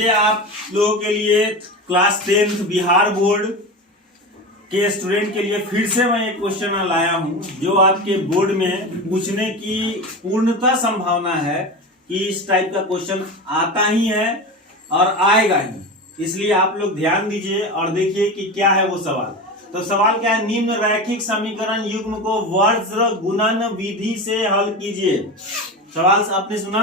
देखिए आप लोगों के लिए क्लास 10th बिहार बोर्ड के स्टूडेंट के लिए फिर से मैं एक क्वेश्चन लाया हूं जो आपके बोर्ड में पूछने की पूर्णतः संभावना है कि इस टाइप का क्वेश्चन आता ही है और आएगा ही। इसलिए आप लोग ध्यान दीजिए और देखिए कि क्या है वो सवाल। तो सवाल क्या है, निम्न रैखिक समीकरण युग्म को वज्र गुणन विधि से हल कीजिए। सवाल आपने सुना,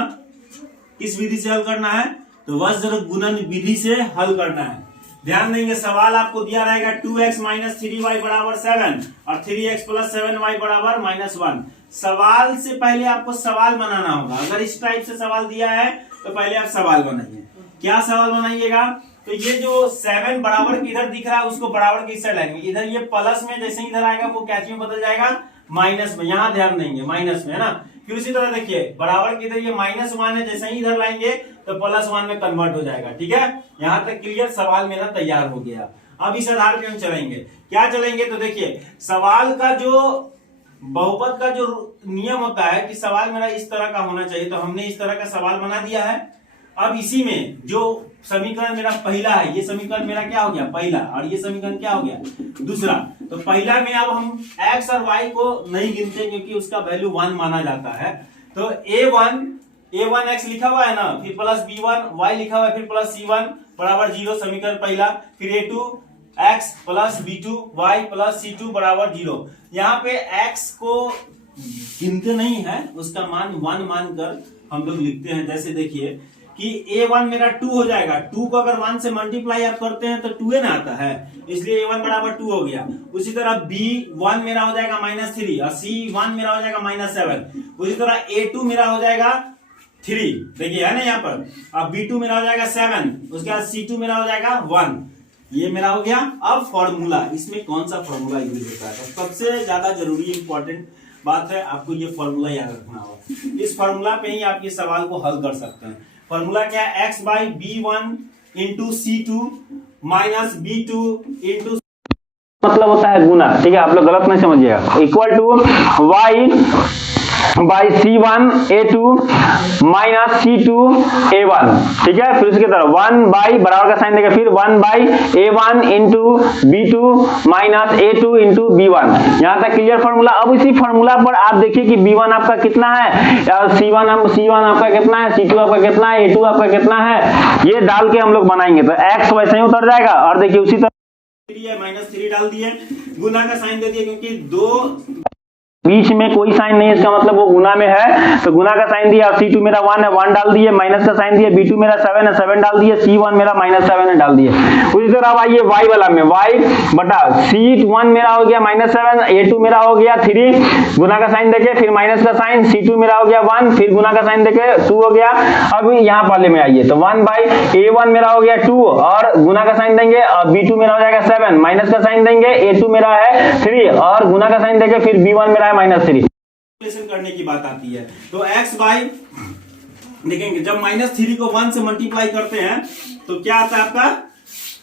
किस विधि से हल करना है? तो वज्र गुणन विधि से हल करना है। ध्यान देंगे, सवाल आपको दिया रहेगा 2x - 3y बराबर 7 और 3x + 7y बराबर -1। सवाल से पहले आपको सवाल बनाना होगा। अगर इस टाइप से सवाल दिया है तो पहले आप सवाल बनाइए। क्या सवाल बनाइएगा? तो ये जो 7 बराबर इधर दिख रहा है उसको बराबर किस साइड लाएंगे? इधर ये प्लस में जैसे इधर आएगा वो क्या में बदल जाएगा? माइनस में। यहाँ ध्यान देंगे माइनस में, है ना। फिर उसी तरह देखिए बराबर की इधर ये -1 है, जैसे ही इधर लाएंगे तो +1 में कन्वर्ट हो जाएगा। ठीक है, यहाँ तक क्लियर। सवाल मेरा तैयार हो गया। अब इस आधार पे हम चलेंगे। क्या चलेंगे? तो देखिए सवाल का जो बहुपद का जो नियम होता है कि सवाल मेरा इस तरह का होना चाहिए, तो हमने इस तरह का सवाल बना दिया है। अब इसी में जो समीकरण मेरा पहला है, ये समीकरण मेरा क्या हो गया? पहला। और ये समीकरण क्या हो गया? दूसरा। तो पहला में अब हम x और y को नहीं गिनते क्योंकि उसका वैल्यू 1 माना जाता है। तो a1x लिखा हुआ है ना, फिर प्लस b1y लिखा हुआ है, फिर प्लस c1 बराबर 0 समीकरण पहला। फिर a2x + b2y + c2 बराबर 0। यहाँ पे x को गिनते नहीं है, उसका मान 1 मानकर हम लोग लिखते हैं। जैसे देखिए कि a1 मेरा 2 हो जाएगा। 2 को अगर 1 से मल्टीप्लाई आप करते हैं तो 2 ना आता है, इसलिए a1 बराबर 2 हो गया। उसी तरह b1 मेरा हो जाएगा -3 और c1 मेरा हो जाएगा -7। उसी तरह a2 मेरा हो जाएगा 3, देखिए है ना यहाँ पर। अब b2 मेरा हो जाएगा 7, उसके बाद c2 मेरा हो जाएगा 1। ये मेरा हो गया। अब फॉर्मूला, इसमें कौन सा फॉर्मूला यूज होता है? तो सबसे ज्यादा जरूरी इंपॉर्टेंट बात है, आपको ये फॉर्मूला याद रखना होगा। इस फॉर्मूला पे ही आप ये सवाल को हल कर सकते हैं। फॉर्मूला क्या है? x/b1 × c2 - b2 × मतलब होता है गुना। ठीक है, आप लोग गलत नहीं समझिएगा। Equal to y/c1 a2 - c2 a1। ठीक है, फिर उसके तरफ 1/ बराबर का साइन देगा, फिर 1/a1 × b2 - a2 × b1। यहाँ तक क्लियर फॉर्मूला। अब इसी फॉर्मूला पर आप देखिए कि b1 आपका कितना है, c1 आपका कितना है, c2 आपका कितना है, a2 आपका कितना है, ये डाल के हम लोग बनाएंगे तो x वैसे ही उतर जाएगा। और देखिए उसी तरह -3 डाल दिए, गुना का साइन दे दिए क्योंकि दो बीच में कोई साइन नहीं है, इसका मतलब वो गुना में है, तो गुना का साइन दिया। c2 मेरा 1 है, 1 डाल दिए, माइनस का साइन दिया। b2 मेरा 7 है, 7 डाल दिए। c1 मेरा -7 है, डाल दिए। उसी तरह अब आइए y वाला में, y बटा c1 मेरा हो गया -7, a2 मेरा हो गया 3, गुना का साइन देके फिर माइनस का साइन, c2 मेरा हो गया 1, फिर गुना का साइन देके 2 हो गया। अब यहाँ वाले में आइए तो 1/a1 मेरा हो गया 2 और गुना का साइन देंगे, और b2 मेरा हो जाएगा 7, माइनस का साइन देंगे, a2 मेरा है 3 और गुना का साइन देंगे, फिर b1 मेरा है -3 करने की बात आती है। तो x/, देखेंगे जब -3 को 1 से मल्टीप्लाई करते हैं तो क्या आता है आपका?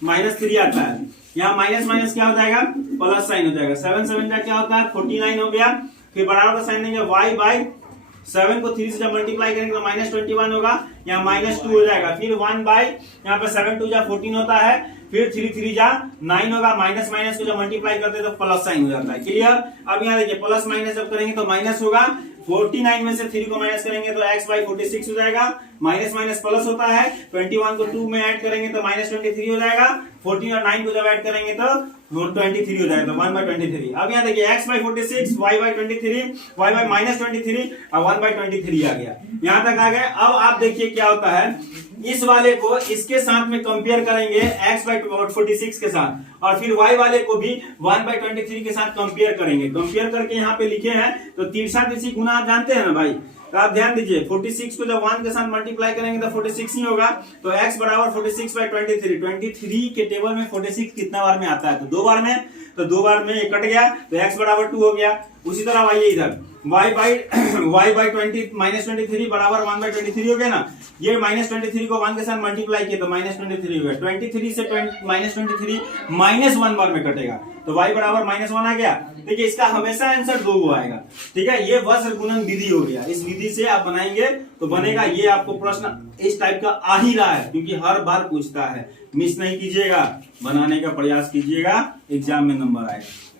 -3 आता है। यहाँ माइनस माइनस क्या हो जाएगा? प्लस साइन हो जाएगा। 7 7 का क्या होता है? 49 हो गया। फिर बराबर का साइन देंगे, y/7 को 3 से जब मल्टीप्लाई करेंगे तो -21 होगा, यहाँ -2 हो जाएगा। फिर 1/ यहाँ पे 7 2 जा 14 होता है, फिर 3 3 जा 9 होगा। माइनस माइनस को जब मल्टीप्लाई करते हैं तो प्लस साइन हो जाता है। क्लियर? अब यहाँ देखिए प्लस माइनस जब करेंगे तो माइनस होगा। 49 में से 3 को माइनस करेंगे तो x/46 हो जाएगा। माइनस माइनस प्लस होता है। 21 को 2 में ऐड करेंगे तो -23 हो जाएगा। 14 और 9 को जब ऐड करेंगे तो 23 हो जाएगा, तो 1/23। अब यहाँ देखिए x/46, y/23, y/-23 और 1/23 आ गया। यहाँ तक आ गया। अब आप देखिए क्या होता है, इस वाले को इसके साथ में कंपेयर करेंगे x/46 के साथ, और फिर y वाले को भी 1/23 के साथ कंपेयर करेंगे। कंपेयर करके यहाँ पे लिखे हैं तो तिरछा तिरछी गुना आप जानते हैं ना भाई, तो आप ध्यान दीजिए 46 को जब 1 के साथ मल्टीप्लाई करेंगे तो 46 ही होगा। तो x बराबर 46/23। 23 के टेबल में 46 कितना बार में आता है? तो 2 बार में, तो 2 बार में ये कट गया तो x बराबर 2 हो गया। उसी तरह आइए इधर y बाई 20 माइनस 23 बराबर 1 बाई 23 हो गया ना। ये माइनस 23 को 1 के साथ मल्टीप्लाई किया तो माइनस 23 हो गया। 23 से माइनस 23 माइनस 1 बार में कटेगा तो y बराबर माइनस 1 आ गया। देखिए इसका हमेशा आंसर 2 को आएगा, ठीक है। ये वज्र गुणन विधि हो गया। इस विधि से आप बनाएंगे तो बनेगा। ये आपको प्रश्न इस टाइप का आ ही रहा है क्योंकि हर बार पूछता है। मिस नहीं कीजिएगा, बनाने का प्रयास कीजिएगा, एग्जाम में नंबर आएगा।